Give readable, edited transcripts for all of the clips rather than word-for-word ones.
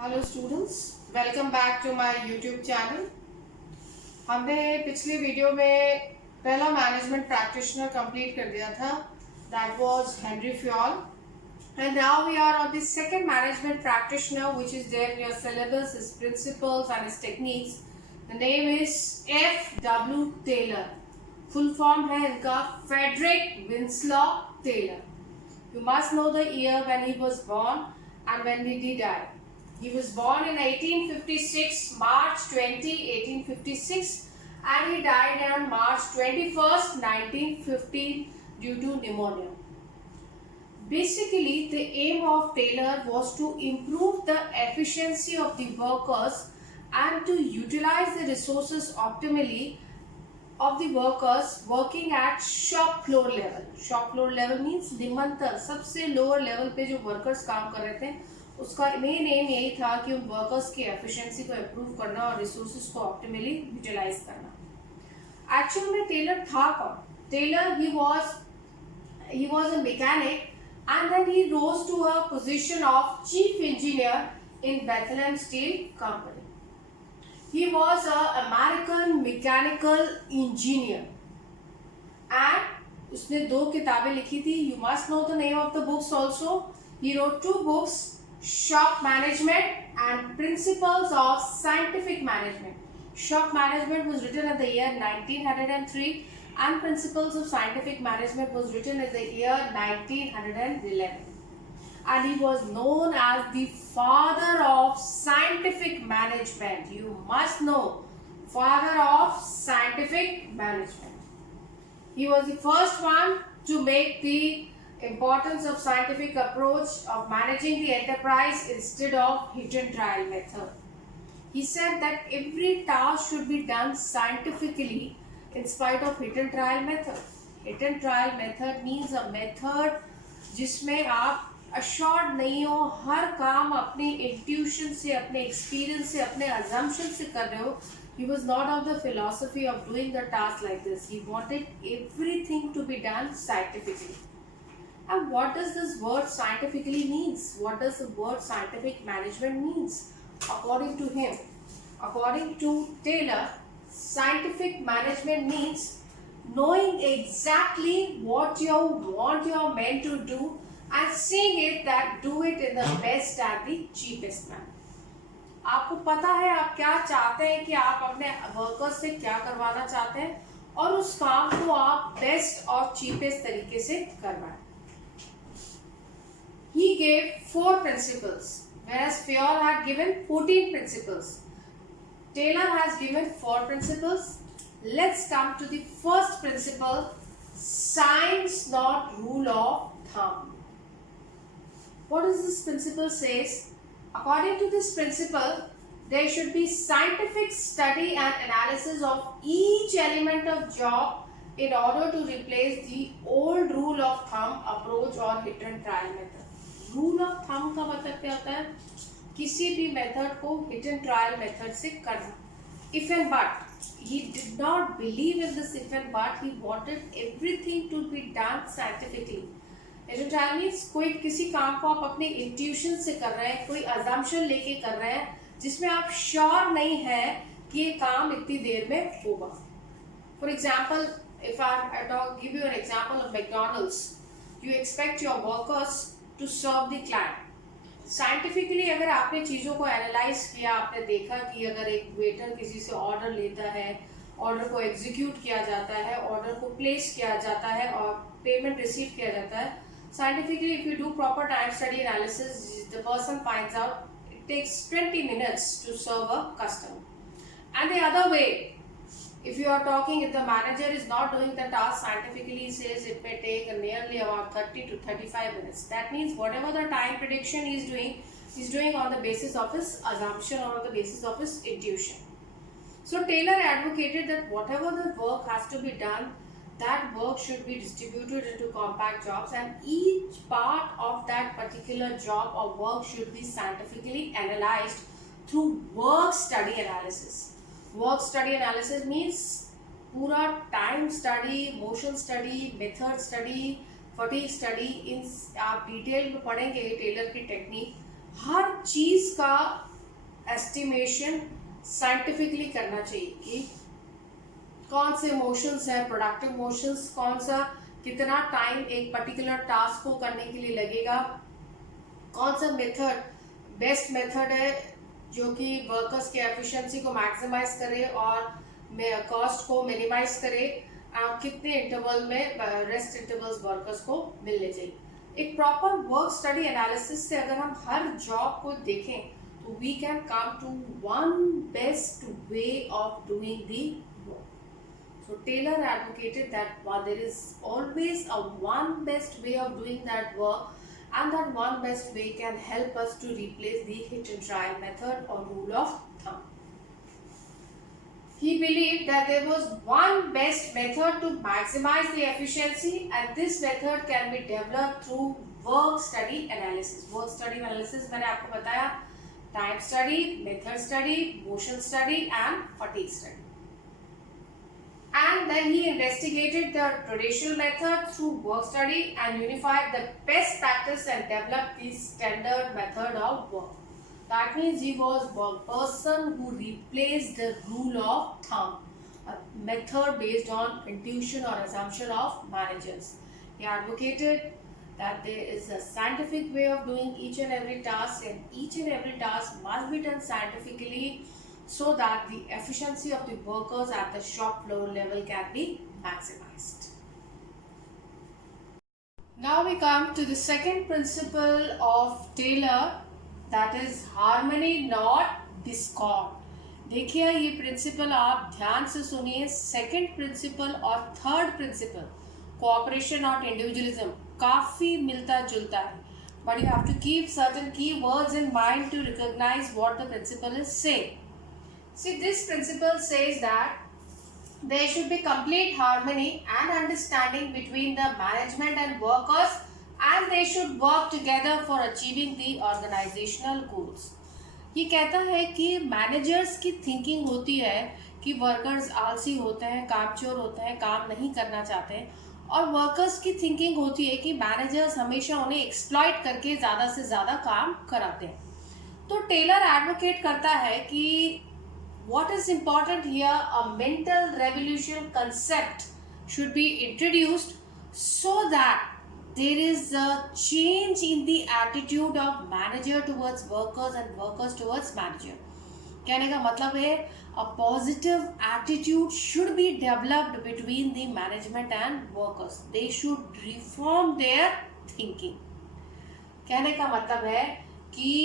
Hello students, welcome back to my YouTube channel. हमने पिछले video में पहला मैनेजमेंट प्रैक्टिशनर कंप्लीट कर दिया था, that was Henri Fayol, and now we are on the second management practitioner which is there in your syllabus, his principles and his techniques. The name is F.W. Taylor. Full form है इनका Frederick Winslow Taylor. You must know the year when he was born and when did he die. He was born in 1856, March 20, 1856, and he died on March 21st, 1915 due to pneumonia. Basically, the aim of Taylor was to improve the efficiency of the workers and to utilize the resources optimally of the workers working at shop floor level. Shop floor level means निम्नतर सबसे lower level पे जो workers काम कर रहे थे, उसका main M यही था कि उन वर्कर्स की एफिशिएंसी को इम्प्रूव करना और रिसोर्सेज को ऑप्टिमली यूटिलाइज करना। एक्चुअल में टेलर था कौन? Taylor he was a mechanic and then he rose to a position of chief engineer in Bethlehem Steel Company. He was an American mechanical engineer and उसने दो किताबें लिखी थी. You must know the name of the books also. He wrote two books, Shop Management and Principles of Scientific Management. Shop Management was written in the year 1903 and Principles of Scientific Management was written in the year 1911. And he was known as the father of scientific management. You must know, father of scientific management. He was the first one to make the importance of scientific approach of managing the enterprise instead of hit and trial method. He said that every task should be done scientifically in spite of hit and trial method. Hit and trial method means a method जिसमें आप assured नहीं हो, हर काम अपने intuition से, अपने experience से, अपने अजम्पशन से कर रहे हो. He was not of the philosophy of doing the task like this. He wanted everything to be done scientifically. And what does this word scientifically means? What does the word scientific management means? According to him, according to Taylor, scientific management means knowing exactly what you want your men to do and seeing it that do it in the best and the cheapest manner. आपको पता है आप क्या चाहते हैं, कि आप अपने वर्कर्स से क्या करवाना चाहते हैं और उस काम को आप बेस्ट और चीपेस्ट तरीके से करवाएं. He gave 4 principles, whereas Fayol had given 14 principles. Taylor has given 4 principles. Let's come to the first principle, science not rule of thumb. What does this principle says? According to this principle, there should be scientific study and analysis of each element of job in order to replace the old rule of thumb approach or hit and trial method. Rule of thumb का मतलब क्या होता है? किसी भी method को hit and trial method से करना. If and but. He did not believe in this if and but. He wanted everything to be done scientifically. Means कोई किसी काम को आप अपने इंट्यूशन से कर रहे हैं, कोई अजम्पशन लेके कर रहे हैं जिसमें आप श्योर नहीं है कि ये काम इतनी देर में होगा. For example, if I give you an example of McDonald's, you expect your workers to serve the client. Scientifically अगर आपने चीज़ों को एनालाइज किया, आपने देखा कि अगर एक वेटर किसी से ऑर्डर लेता है, ऑर्डर को एग्जीक्यूट किया जाता है, ऑर्डर को प्लेस किया जाता है और पेमेंट रिसीव किया जाता है. Scientifically, if you do proper time study analysis, the person finds out it takes 20 minutes to serve a customer. And the other way, if you are talking, if the manager is not doing the task scientifically, he says it may take nearly about 30 to 35 minutes. That means whatever the time prediction he is doing on the basis of his assumption or on the basis of his intuition. So Taylor advocated that whatever the work has to be done, that work should be distributed into compact jobs and each part of that particular job or work should be scientifically analyzed through work study analysis. Work study analysis means पूरा time study, motion study, method study, fatigue study, इन आप detail में पढ़ेंगे Taylor की technique. हर चीज का estimation scientifically करना चाहिए कि कौन से मोशंस है प्रोडक्टिव मोशंस, कौन सा कितना टाइम एक पर्टिकुलर टास्क को करने के लिए लगेगा, कौन सा मेथड बेस्ट मेथड है जो कि वर्कर्स की एफिशिएंसी को मैक्सिमाइज करे और कॉस्ट को मिनिमाइज करे, कितने इंटरवल में रेस्ट इंटरवल्स वर्कर्स को मिलने चाहिए। एक प्रॉपर वर्क स्टडी एनालिसिस से अगर हम हर जॉब को देखें तो we can come to one best way of doing the work. So Taylor advocated that there is always a one best way of doing that work, and that one best way can help us to replace the hit and try method or rule of thumb. He believed that there was one best method to maximize the efficiency, and this method can be developed through work study analysis. Work study analysis मैंने आपको बताया time study, method study, motion study and fatigue study. And then he investigated the traditional method through work study and unified the best practice and developed the standard method of work. That means he was a person who replaced the rule of thumb, a method based on intuition or assumption of managers. He advocated that there is a scientific way of doing each and every task, and each and every task must be done scientifically so that the efficiency of the workers at the shop floor level can be maximized. Now we come to the second principle of Taylor, that is harmony not discord. देखिए ये principal आप ध्यान से सुनिए। Second principal और third principal cooperation और individualism काफी मिलता जुलता है, but you have to keep certain key words in mind to recognize what the principle is saying. See, this principle says that there should be complete harmony and understanding between the management and workers, and they should work together for achieving the organizational goals. ये कहता है कि managers की thinking होती है कि workers आलसी होते हैं, कामचोर होते हैं, काम नहीं करना चाहते हैं, और वर्कर्स की थिंकिंग होती है कि मैनेजर्स हमेशा उन्हें एक्सप्लॉइट करके ज़्यादा से ज़्यादा काम कराते हैं। तो टेलर एडवोकेट करता है कि what is important here, a mental revolution concept should be introduced so that there is a change in the attitude of manager towards workers and workers towards manager. कहने का मतलब है a positive attitude should be developed between the management and workers. They should reform their thinking. कहने का मतलब है कि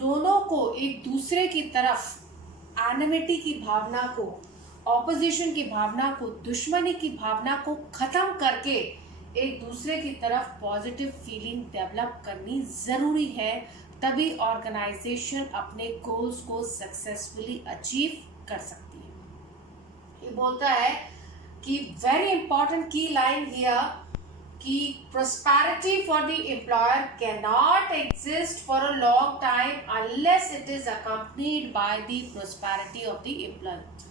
दोनों को एक दूसरे की तरफ एनिमिटी की भावना को, ऑपोजिशन की भावना को, दुश्मनी की भावना को खत्म करके एक दूसरे की तरफ पॉजिटिव फीलिंग डेवलप करनी ज़रूरी है, तभी ऑर्गेनाइजेशन अपने गोल्स को सक्सेसफुली अचीव कर सकती है। ये बोलता है कि वेरी इंपॉर्टेंट की लाइन हियर कि prosperity for the employer cannot exist for a long time unless it is accompanied by the prosperity of the employee.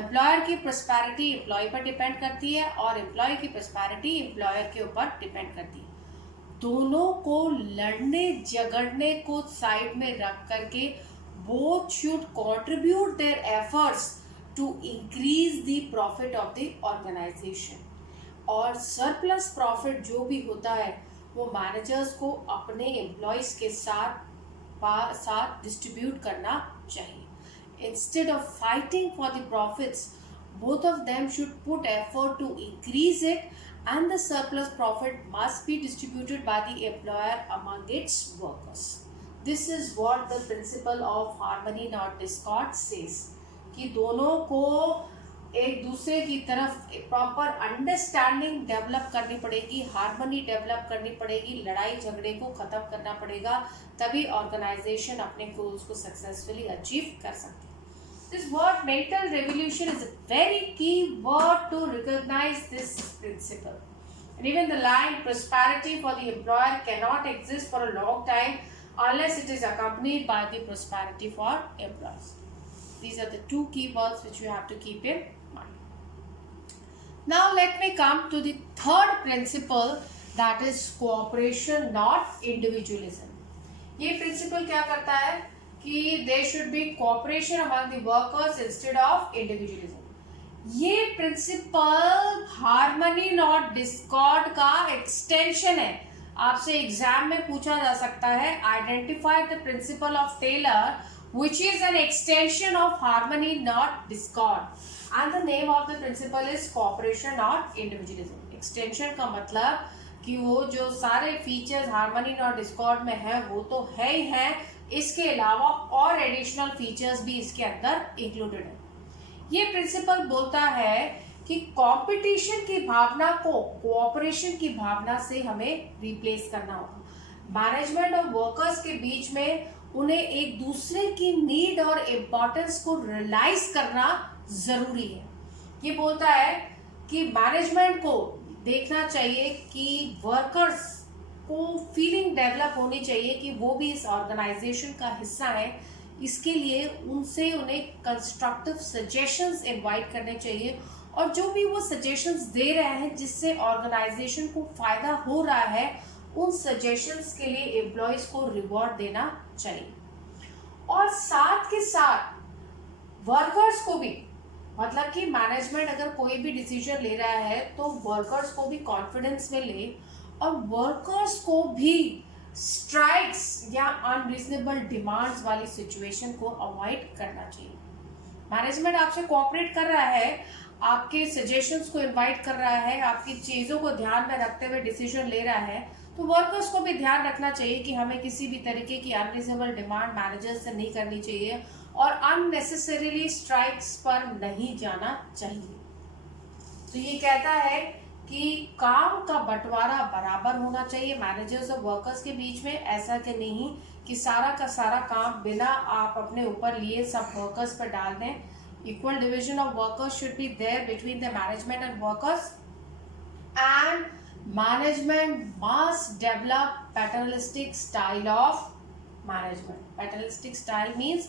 Employer की prosperity एम्प्लॉय पर डिपेंड करती है और एम्प्लॉय की prosperity एम्प्लॉयर के ऊपर डिपेंड करती है। दोनों को लड़ने झगड़ने को साइड में रख करके both should contribute their efforts to increase the profit of the organization. और सरप्लस प्रॉफिट जो भी होता है वो मैनेजर्स को अपने एम्प्लॉयज के साथ डिस्ट्रीब्यूट करना चाहिए। Instead of fighting for the profits, both of them should put effort to increase it, and the surplus profit must be distributed by the employer among its workers. This is what the principle of harmony not discord says, कि दोनों को एक दूसरे की तरफ proper understanding develop करनी पड़ेगी, harmony develop करनी पड़ेगी, लड़ाई झगड़े को खत्म करना पड़ेगा, तभी ऑर्गेनाइजेशन अपने गोल्स को सक्सेसफुली अचीव कर सकती है। This word mental revolution is a very key word to recognise this principle. And even the line prosperity for the employer cannot exist for a long time unless it is accompanied by the prosperity for employees. These are the two key words which you have to keep in mind. Now let me come to the third principle, that is cooperation, not individualism. ये principle क्या करता है कि there should be cooperation among the workers instead of individualism. ये principle harmony not discord का extension है। आपसे exam में पूछा जा सकता है, identify the principle of Taylor which is an extension of harmony not discord, and the name of the principle is cooperation not individualism। extension का मतलब कि वो जो सारे फीचर्स हार्मनी नॉट डिस्कॉर्ड में है वो तो है ही है, इसके अलावा और एडिशनल फीचर्स भी इसके अंदर इंक्लूडेड है। ये प्रिंसिपल बोलता है कि कंपटीशन की भावना को कोऑपरेशन की भावना से हमें रिप्लेस करना होगा। मैनेजमेंट और वर्कर्स के बीच में उन्हें एक दूसरे की नीड और इम्पोर्टेंस को रियलाइज करना जरूरी है। ये बोलता है कि मैनेजमेंट को देखना चाहिए कि वर्कर्स को फीलिंग डेवलप होनी चाहिए कि वो भी इस ऑर्गेनाइजेशन का हिस्सा है। इसके लिए उन्हें कंस्ट्रक्टिव सजेशंस इनवाइट करने चाहिए, और जो भी वो सजेशंस दे रहे हैं जिससे ऑर्गेनाइजेशन को फायदा हो रहा है, उन सजेशंस के लिए एम्प्लॉयज को रिवॉर्ड देना चाहिए। और साथ के साथ वर्कर्स को भी, मतलब कि मैनेजमेंट अगर कोई भी डिसीजन ले रहा है तो वर्कर्स को भी कॉन्फिडेंस में ले, और वर्कर्स को भी स्ट्राइक्स या अनरीजनेबल डिमांड्स वाली सिचुएशन को अवॉइड करना चाहिए। मैनेजमेंट आपसे कोऑपरेट कर रहा है, आपके सजेशंस को इनवाइट कर रहा है, आपकी चीज़ों को ध्यान में रखते हुए डिसीजन ले रहा है, तो वर्कर्स को भी ध्यान रखना चाहिए कि हमें किसी भी तरीके की अनरीजनेबल डिमांड मैनेजर से नहीं करनी चाहिए और अननेसेसरीली स्ट्राइक्स पर नहीं जाना चाहिए। तो ये कहता है कि काम का बंटवारा बराबर होना चाहिए मैनेजर्स और वर्कर्स के बीच में। ऐसा कि नहीं कि सारा का सारा काम बिना आप अपने ऊपर लिए सब वर्कर्स पर डाल दें। Equal division of workers should be there between the management and workers, and management must develop paternalistic style of management। paternalistic style means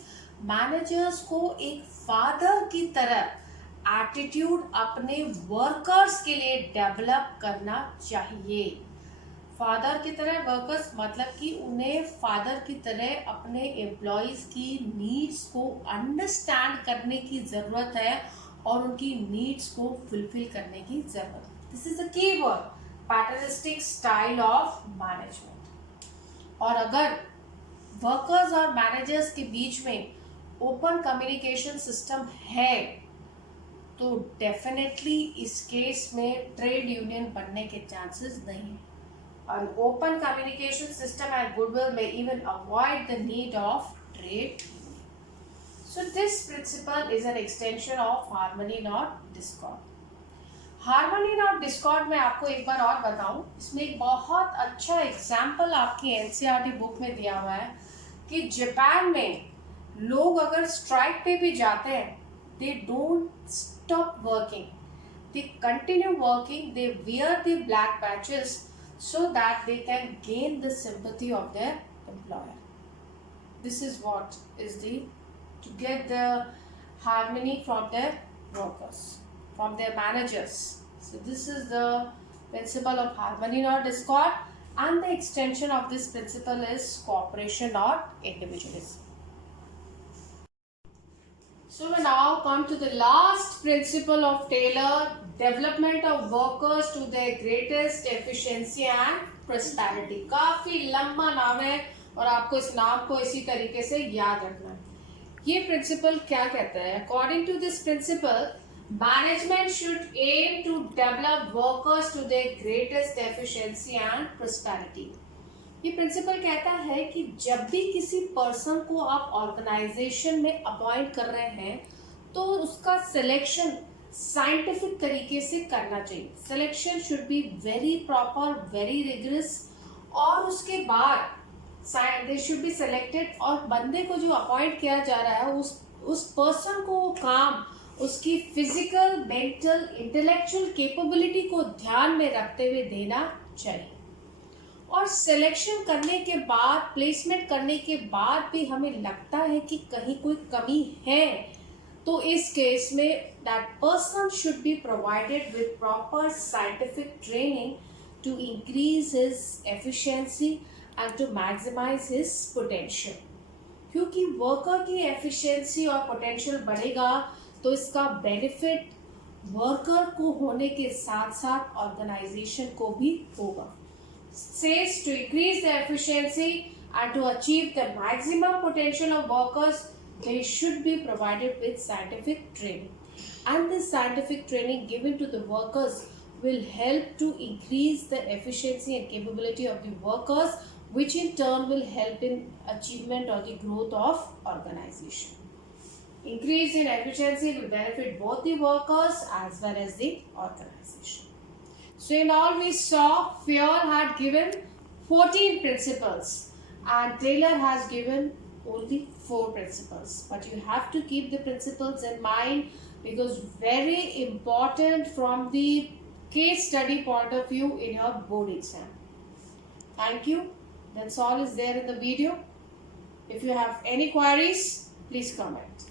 managers को एक फादर की तरह एटीट्यूड अपने वर्कर्स के लिए डेवलप करना चाहिए। फादर की तरह वर्कर्स मतलब कि उन्हें फादर की तरह अपने एम्प्लॉयज की नीड्स को अंडरस्टैंड करने की ज़रूरत है और उनकी नीड्स को फुलफिल करने की ज़रूरत है। This is the key word, paternalistic style of management. और अगर वर्कर्स और मैनेजर्स के बीच में ओपन कम्युनिकेशन सिस्टम है तो डेफिनेटली इस केस में ट्रेड यूनियन बनने के चांसेस नहीं है। An open communication system and goodwill may even avoid the need of trade union. So this principle is an extension of harmony not discord. Harmony not Discord में आपको एक बार और बताऊं, इसमें एक बहुत अच्छा एग्जाम्पल आपकी एनसीईआरटी बुक में दिया हुआ है कि जापान में लोग अगर स्ट्राइक पे भी जाते हैं, they don't stop working, they continue working, they wear the black patches so that they can gain the sympathy of their employer. This is what is to get the harmony from their workers, from their managers. So this is the principle of harmony not discord, and the extension of this principle is cooperation not individualism. So we now come to the last principle of Taylor, development of workers to their greatest efficiency and prosperity। काफी लंबा नाम है और आपको इस नाम को इसी तरीके से याद रखना है। ये प्रिंसिपल क्या कहता है? According to this principle, management should aim to develop workers to their greatest efficiency and prosperity. ये प्रिंसिपल कहता है कि जब भी किसी पर्सन को आप ऑर्गेनाइजेशन में अपॉइंट कर रहे हैं तो उसका सिलेक्शन साइंटिफिक तरीके से करना चाहिए। Selection should be very proper, very rigorous, और उसके बाद दे शुड बी सिलेक्टेड, और बंदे को जो अपॉइंट किया जा रहा है उस पर्सन को वो काम उसकी फिजिकल, मेंटल, इंटेलेक्चुअल कैपेबिलिटी को ध्यान में रखते हुए देना चाहिए। और सिलेक्शन करने के बाद, प्लेसमेंट करने के बाद भी हमें लगता है कि कहीं कोई कमी है, तो इस केस में that person should be provided with proper scientific training to increase his efficiency and to maximize his potential. क्योंकि वर्कर की एफिशिएंसी और पोटेंशियल बढ़ेगा तो इसका बेनिफिट वर्कर को होने के साथ साथ ऑर्गेनाइजेशन को भी होगा. Says to increase the efficiency and to achieve the maximum potential of workers, they should be provided with scientific training. And this scientific training given to the workers will help to increase the efficiency and capability of the workers, which in turn will help in achievement or the growth of organization. Increase in efficiency will benefit both the workers as well as the organization. So in all we saw, Fayol had given 14 principles and Taylor has given only 4 principles. But you have to keep the principles in mind because very important from the case study point of view in your board exam. Thank you. That's all is there in the video. If you have any queries, please comment.